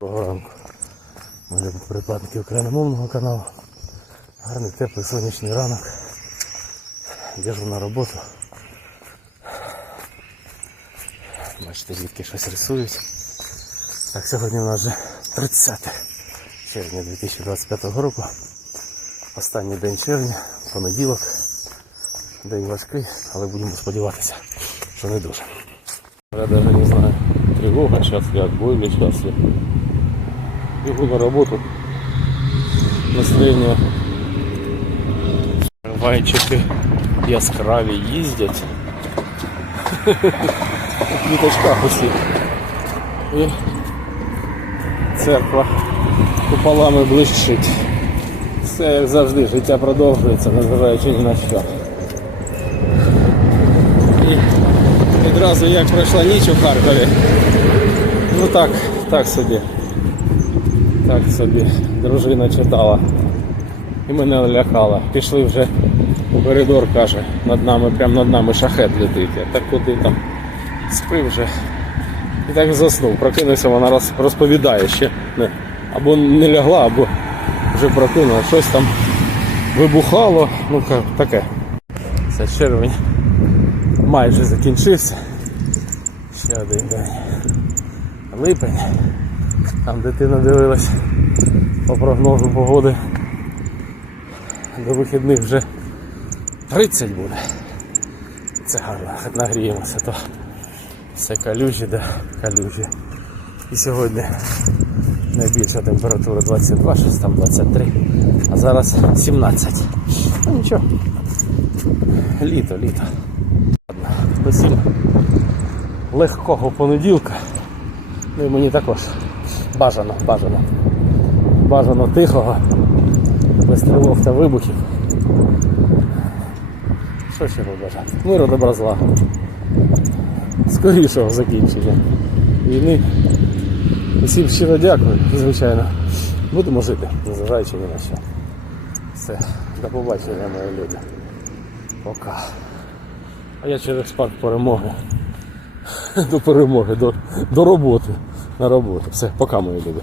Доброго ранку. Любимо припадники україномовного каналу. Гарний теплий сонячний ранок. Біжу на роботу. Бачите, дітки щось рисують. Так, сьогодні у нас вже 30 червня 2025 року. Останній день червня, понеділок. День важкий, але будемо сподіватися, що не дуже. Я навіть не знаю, тривога, ли, отбой или час ли. Бегу на работу. Настроєння. Трамвайчики яскраві їздять. В квіточках усі. І церква куполами блищить. Все як завжди, життя продовжується, незважаючи ні на що. І відразу як пройшла ніч у Харкові. Ну так, так собі. Так собі дружина читала. І мене лякала. Пішли вже у коридор, каже, над нами, прямо над нами шахет летить. Я так куди там спив вже. І так заснув. Прокинувся, вона роз- розповідає ще. Не, або не лягла, або вже прокинула. Щось там вибухало. Ну таке. Це червень майже закінчився. Ще один день. Липень. Там дитина дивилась по прогнозу погоди. До вихідних вже 30 буде. Це гарно, хоч нагріємося, то все калюжі, да, калюжі. І сьогодні найбільша температура 22, щось там 23, а зараз 17. Ну нічого. Літо, літо. Ладно, Усім легкого понеділка. Ну і мені також бажано, бажано. Бажано тихого, без тривог та вибухів. Що ще побажати? Миру добра зла. Скорішого закінчення війни. Усім щиро дякую, звичайно. Будемо жити, незважаючи ні на що. Все, до побачення, мої люди. Пока. А я через парк перемоги. До перемоги, до, до роботи. На роботу. Все, пока, мої люди.